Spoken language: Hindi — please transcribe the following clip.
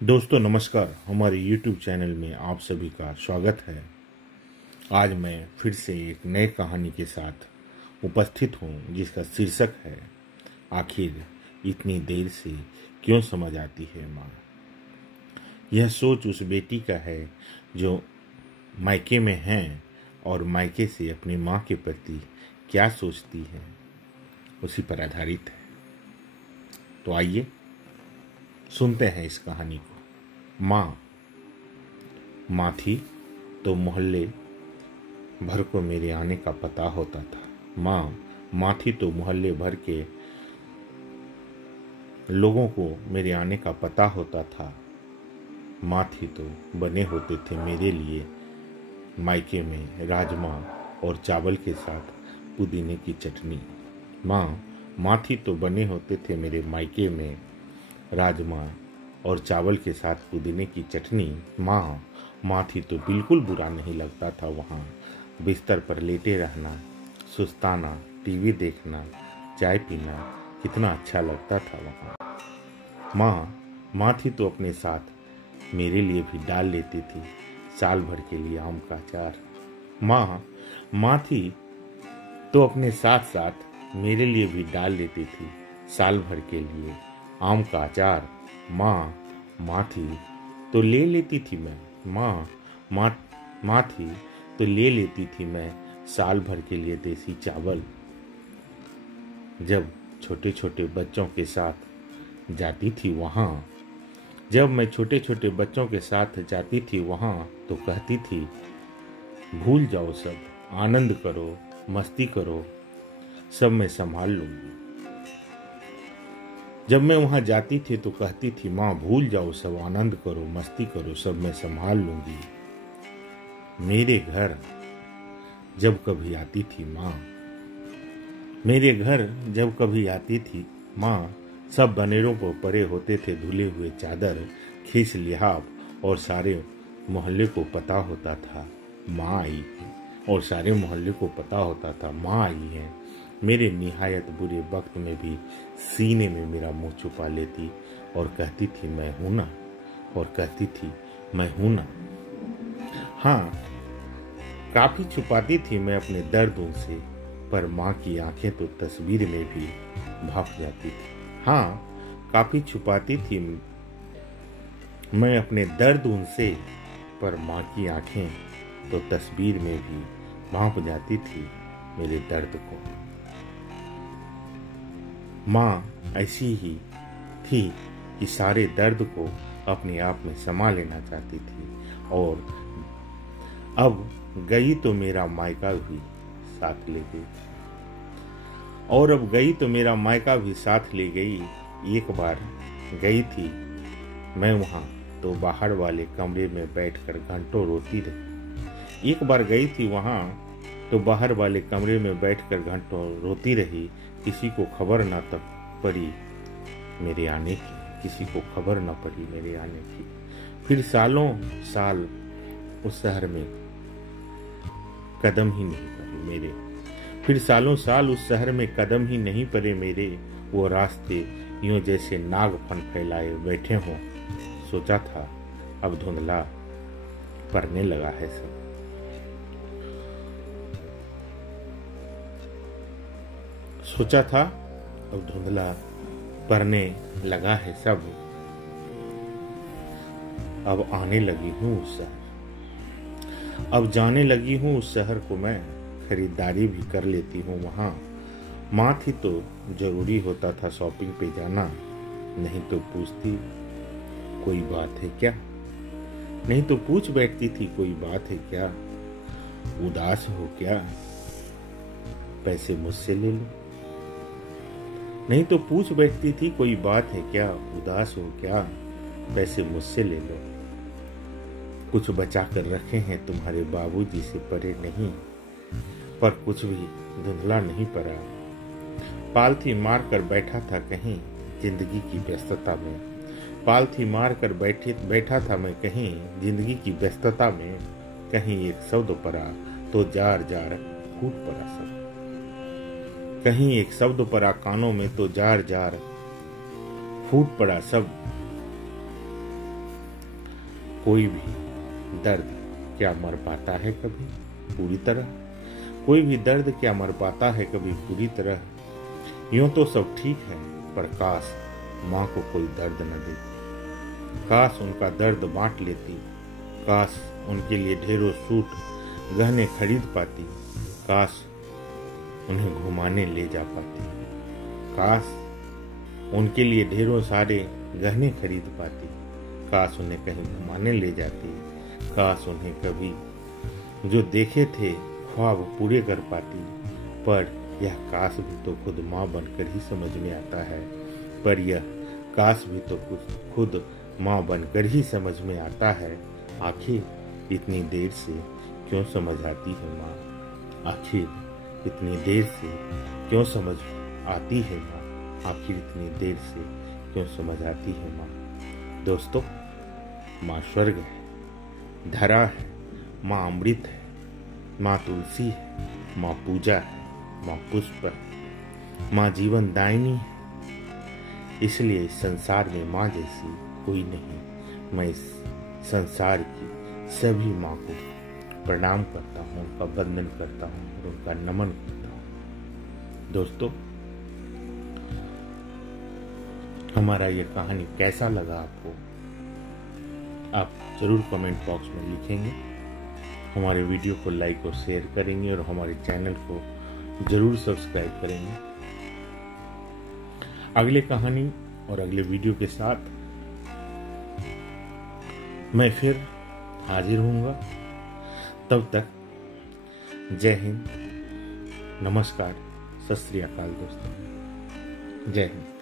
दोस्तों नमस्कार। हमारे YouTube चैनल में आप सभी का स्वागत है। आज मैं फिर से एक नई कहानी के साथ उपस्थित हूँ जिसका शीर्षक है आखिर इतनी देर से क्यों समझ आती है माँ। यह सोच उस बेटी का है जो मायके में है और मायके से अपनी माँ के प्रति क्या सोचती है उसी पर आधारित है। तो आइए सुनते हैं इस कहानी को। माँ थी तो मोहल्ले भर को मेरे आने का पता होता था। माँ थी तो मोहल्ले भर के लोगों को मेरे आने का पता होता था। माँ थी तो बने होते थे मेरे लिए मायके में राजमा और चावल के साथ पुदीने की चटनी। माँ थी तो बने होते थे मेरे मायके में राजमा और चावल के साथ पुदीने की चटनी। माँ थी तो बिल्कुल बुरा नहीं लगता था वहाँ बिस्तर पर लेटे रहना, सुस्ताना, टीवी देखना, चाय पीना कितना अच्छा लगता था वहाँ। माँ थी तो अपने साथ मेरे लिए भी डाल लेती थी साल भर के लिए आम का अचार। माँ थी तो अपने साथ साथ मेरे लिए भी डाल लेती थी साल भर के लिए आम का अचार। माँ थी तो ले लेती थी मैं माँ थी तो ले लेती थी मैं साल भर के लिए देसी चावल। जब छोटे छोटे बच्चों के साथ जाती थी वहाँ जब मैं छोटे छोटे बच्चों के साथ जाती थी वहाँ तो कहती थी भूल जाओ सब, आनंद करो, मस्ती करो, सब मैं संभाल लूँगी। जब मैं वहाँ जाती थी तो कहती थी माँ भूल जाओ सब, आनंद करो, मस्ती करो, सब मैं संभाल लूँगी। मेरे घर जब कभी आती थी माँ सब बनेरों पर पड़े होते थे धुले हुए चादर, खीस लिहाफ और सारे मोहल्ले को पता होता था माँ आई है और सारे मोहल्ले को पता होता था माँ आई है। मेरे निहायत बुरे वक्त में भी सीने में मेरा मुंह छुपा लेती और कहती थी मैं हूं ना। हाँ, काफी छुपाती थी मैं अपने दर्द उनसे, पर माँ की आंखें तो तस्वीर में भी भाप जाती थी। हाँ, काफी छुपाती थी मैं अपने दर्द उनसे, पर माँ की आंखें तो तस्वीर में भी भाप जाती थी मेरे दर्द को। माँ ऐसी ही थी कि सारे दर्द को अपने आप में समा लेना चाहती थी और अब गई तो मेरा मायका भी साथ ले गई। एक बार गई थी मैं वहाँ तो बाहर वाले कमरे में बैठकर घंटों रोती रही। किसी को खबर न पड़ी मेरे आने की। फिर सालों साल उस शहर में कदम ही नहीं पड़े मेरे। वो रास्ते यूं जैसे नागफन फैलाए बैठे हों। सोचा था अब धुंधला पड़ने लगा है सब। अब आने लगी हूँ उस शहर, अब जाने लगी हूँ उस शहर को मैं, खरीदारी भी कर लेती हूँ वहाँ। माँ थी तो जरूरी होता था शॉपिंग पे जाना, नहीं तो पूछती कोई बात है क्या, नहीं तो पूछ बैठती थी कोई बात है क्या, उदास हो क्या, पैसे मुझसे ले लो। नहीं तो पूछ बैठती थी कोई बात है क्या, उदास हो क्या, पैसे मुझसे ले लो। कुछ बचा कर रखे हैं तुम्हारे बाबूजी से परे नहीं, पर कुछ भी धुंधला नहीं पड़ा। पालथी मार कर बैठा था कहीं जिंदगी की व्यस्तता में, कहीं एक शब्द पड़ा तो जार जार फूट पड़ा सब। कहीं एक शब्द पड़ा कानों में तो जार जार फूट पड़ा सब। कोई भी दर्द क्या मर पाता है कभी पूरी तरह? कोई भी दर्द क्या मर पाता है कभी पूरी तरह? यूं तो सब ठीक है, पर काश माँ को कोई दर्द न देती। काश उनका दर्द बांट लेती। काश उनके लिए ढेरों सूट गहने खरीद पाती। काश उन्हें घुमाने ले जा पाती। काश उनके लिए ढेरों सारे गहने खरीद पाती। काश उन्हें कहीं घुमाने ले जाती। काश उन्हें कभी जो देखे थे ख्वाब पूरे कर पाती। पर यह काश भी तो खुद माँ बनकर ही समझ में आता है। पर यह काश भी तो खुद माँ बनकर ही समझ में आता है। आखिर इतनी देर से क्यों समझ आती है माँ? आखिर इतनी देर से क्यों समझ आती है माँ? आखिर इतनी देर से क्यों समझ आती है माँ? दोस्तों, माँ स्वर्ग है, धरा है, माँ अमृत है, माँ तुलसी है, माँ पूजा है, माँ पुष्प है, माँ जीवन दायिनी है। इसलिए इस संसार में माँ जैसी कोई नहीं। मैं इस संसार की सभी माँ को प्रणाम करता हूँ, उनका वंदन करता हूँ और उनका नमन करता हूँ। दोस्तों, हमारा ये कहानी कैसा लगा आपको? आप जरूर कमेंट बॉक्स में लिखेंगे। हमारे वीडियो को लाइक और शेयर करेंगे और हमारे चैनल को जरूर सब्सक्राइब करेंगे। अगले कहानी और अगले वीडियो के साथ मैं फिर हाजिर होऊंगा। तब तक जय हिंद, नमस्कार, सत श्री अकाल दोस्तों। जय हिंद।